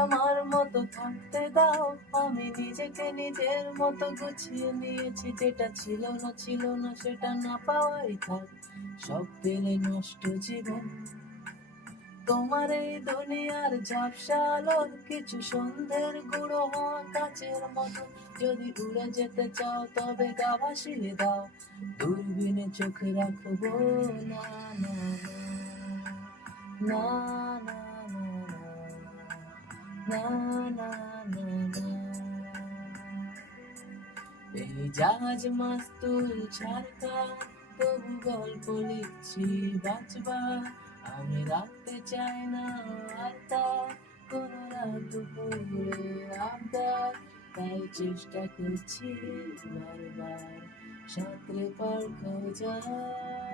আমার মতো থাকতে দাও, আমি নিজেকে নিজের মতো গুছিয়ে নিয়েছি। যেটা ছিল না সেটা না পাওয়াই থাক, সব পেলে নষ্ট জীবন। তোমার এই দুনিয়ার ঝাপসা আলোর কিছু সন্ধ্যের গুঁড়ো হওয়া কাচের মতো। যদি উড়ে যেতে চাও তবে গা ভাসিয়ে দাও, দূরবীনে চোখ রাখবো না। না না না না না না না। এই জাহাজ মাস্তুল ছাড়কা, তবু গল্প লিখছি বাঁচবার। আমি রাখতে চাই না আর তা কোনো রাত দুপুরে আবদার, তাই চেষ্টা করছি বারবার সাঁতরে পার খোঁজার।